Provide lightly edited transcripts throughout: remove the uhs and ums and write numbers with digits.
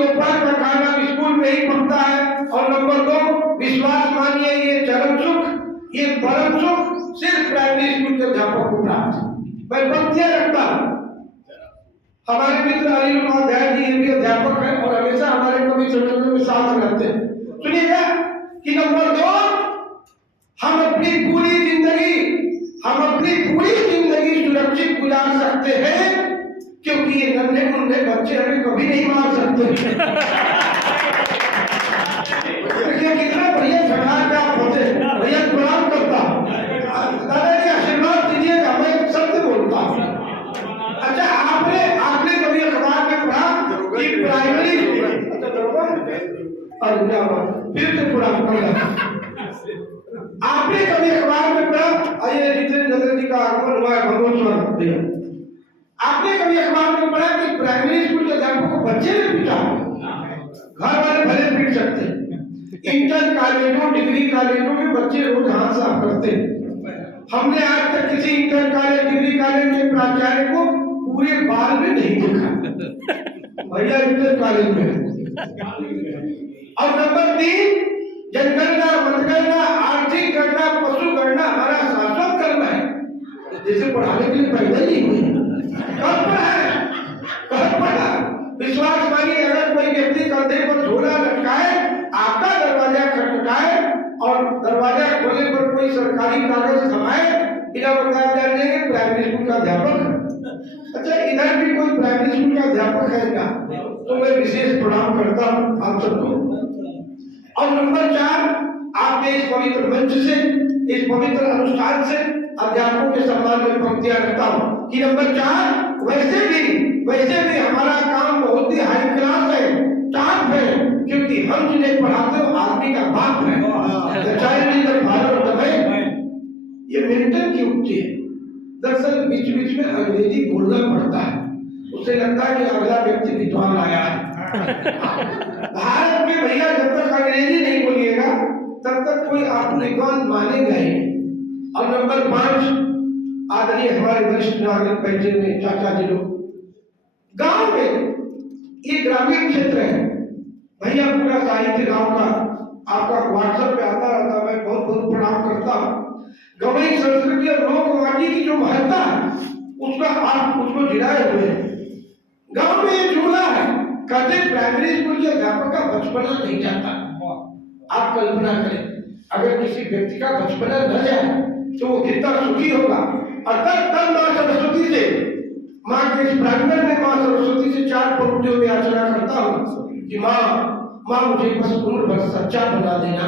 दोपहर का खाना स्कूल में ही पकता है। और नंबर 2, विश्वास मानिए ये चरम सुख, ये परम सुख सिर्फ प्राइमरी स्कूल के अध्यापक को प्राप्त है। मैं पंक्तियां रखता हूं। हमारे मित्र अनिल उपाध्याय जी ये भी अध्यापक है और हमेशा हमारे कवि सम्मेलन में साथ रहते हैं। सुनिएगा कि नंबर 2, हम अपनी पूरी जिंदगी सुरक्षित गुजार सकते हैं क्योंकि ये नन्हे मुन्ने बच्चे हमें कभी नहीं मार सकते। कितना बढ़िया सरकार पे आप होते हैं भैया, प्रणाम करता दादाजी, आशीर्वाद दीजिएगा, मैं एक शब्द बोलता हूँ। अच्छा, आपने कभी अखबार में पढ़ा कि प्राइमरी फिर से पूरा आपने कभी अखबार में पढ़ा, आइए जितेंद्र नगर जी का आगमन हुआ है, भगवान स्वागत भैया। आपने कभी अखबार में पढ़ा कि प्राइमरी स्कूल के अध्यापक को बच्चे ने पीटा? घर वाले भले पीट सकते, इंटर कॉलेजों डिग्री कॉलेजों में बच्चे रोज हाथ साफ करते हैं। हमने आज तक किसी इंटर कॉलेज डिग्री कॉलेज के प्राचार्य को पूरे बाल में नहीं देखा भैया, इंटर कॉलेज में। और नंबर 3, जनगणना, मतगणना, आर्थिक गणना, पशु गणना हमारा शाश्वत कर्म है, जिसे पढ़ाने के लिए पैदा ही हुए। कब पढ़ा? विश्वास मानिए, अगर कोई व्यक्ति कंधे पर झोला लटकाए, आपका दरवाजा खटखटाए और दरवाजा खोलने पर कोई सरकारी कागज थमाए, बिना बताए जान लेंगे प्राइमरी स्कूल का अध्यापक। अच्छा, इधर भी कोई प्राइमरी स्कूल का अध्यापक है क्या? तो मैं विशेष प्रणाम करता हूँ आप सबको। और नंबर 4, आपके इस पवित्र मंच से, इस पवित्र अनुष्ठान से अध्यापकों के सम्मान में पंक्तियां रखता हूँ कि नंबर 4, वैसे भी हमारा काम बहुत ही हाई क्लास है, टॉप है, क्योंकि हम जिन्हें पढ़ाते हो आदमी का बाप है। ये मिल्टन की उक्ति है। दरअसल बीच में अंग्रेजी बोलना पड़ता है, उसे लगता है कि अगला व्यक्ति विद्वान आया है। भारत में भैया जब तक अंग्रेजी नहीं बोलिएगा तब तक कोई आप विद्वान मानेगा ही। और नंबर 5, आदरणीय हमारे वरिष्ठ नागरिक बैठे हुए चाचा जी लोग, गांव में ये ग्रामीण क्षेत्र है भैया, पूरा साहित्य गांव का आपका व्हाट्सएप पे आता रहता, मैं बहुत बहुत प्रणाम करता हूँ। गवई संस्कृति और लोक माटी की जो महत्ता है उसका आप उसको जिलाए हुए हैं। गांव में ये जुमला है, कहते प्राइमरी स्कूल के अध्यापक का बचपना नहीं जाता। आप कल्पना करें, अगर किसी व्यक्ति का बचपना न जाए तो वो कितना सुखी होगा। और तब माँ सरस्वती से, माँ के इस प्रांगण में माँ सरस्वती से 4 पंक्तियों में याचना करता हूँ कि माँ मुझे बस उम्र भर सच्चा बना देना,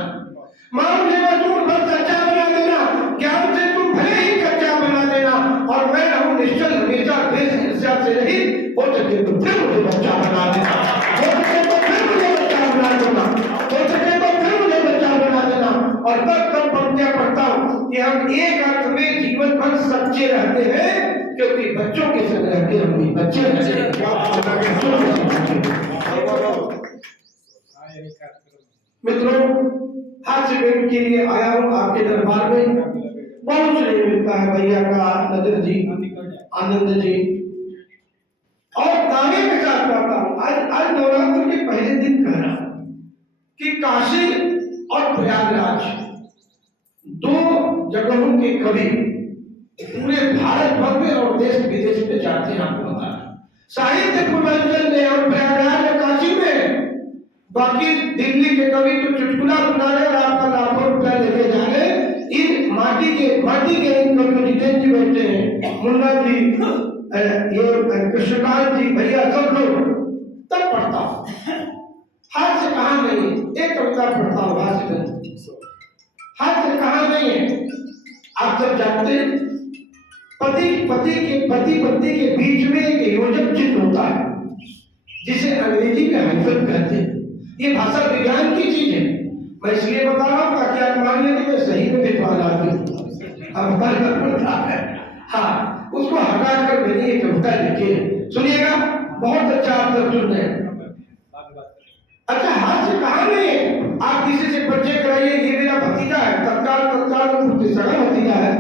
माँ मुझे बस उम्र भर सच्चा बना देना, ज्ञान से तुम भले ही कच्चा बना देना, और मैं रहूं निश्चल हमेशा देश हिंसा से नहीं, हो सके तो फिर मुझे बच्चा बना देना, हो सके तो फिर मुझे बच्चा बना देना, हो सके तो फिर मुझे बच्चा बना देना। और तब पंक्तियां पढ़ता हूँ कि हम एक अर्थ में जीवन भर सच्चे रहते हैं, क्योंकि बच्चों के संग रहते हम भी बच्चे रहते हैं। मित्रों, हास्य व्यक्त के लिए आया हूँ आपके दरबार में। बहुत स्नेह मिलता है भैया का, नजर जी, आनंद जी, और दावे के साथ कहता हूँ, आज नवरात्र के पहले दिन कह रहा कि काशी और प्रयागराज 2 जगहों के कवि पूरे भारत भर में और देश विदेश में जाते हैं। आपको पता है, साहित्य पूर्वांचल में और प्रयागराज और काशी में, बाकी दिल्ली के कवि तो चुटकुला सुना रहे और आपका लाखों रुपया लेके जा रहे। इन माटी के इन कवियों, जितेंद्र जी बैठे हैं, मुन्ना जी, ये कृष्णकांत जी, भैया सब लोग, तब पढ़ता हूँ। हाथ से कहा नहीं, एक कविता पढ़ता हूँ हाथ से कहा नहीं है। आप सब जानते हैं, पति पत्नी के बीच में एक योजक चिन्ह होता है, जिसे अंग्रेजी में हाइफन कहते हैं। ये भाषा विज्ञान की चीज है। मैं इसलिए बता रहा हूँ ताकि आप मान लें कि मैं सही में विद्वान आदमी हूँ। हाँ, उसको हटा कर मैंने ये कविता लिखी है, सुनिएगा, बहुत अच्छा आप सब सुन रहे हैं। अच्छा, हाथ से कहा नहीं, आप किसी से परिचय कराइए, ये मेरा भतीजा है, तत्काल सगा भतीजा है।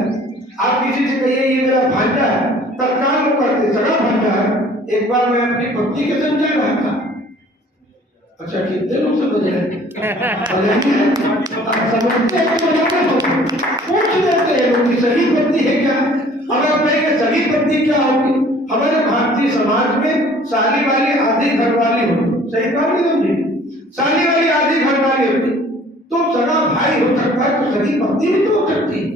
आप किसी से कहिए ये मेरा भांजा है, तत्काल वो करते सगा भांजा है। एक बार मैं अपनी पत्नी के संग जा रहा था, कितने लोग समझ रहे हैं? भले ही है, समझते हैं तो बनाने को पूछ लेते हैं लोग कि सगी पत्नी है क्या? अगर कहेंगे सगी पत्नी क्या होगी? हमारे भारतीय समाज में साली वाली आधी घरवाली होती, सही बात नहीं समझी? साली वाली आधी घरवाली होती, तो सगा भाई हो सकता है, तो सगी पत्नी भी तो हो सकती है।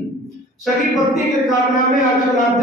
सगी पत्नी के कारनामे आजकल आप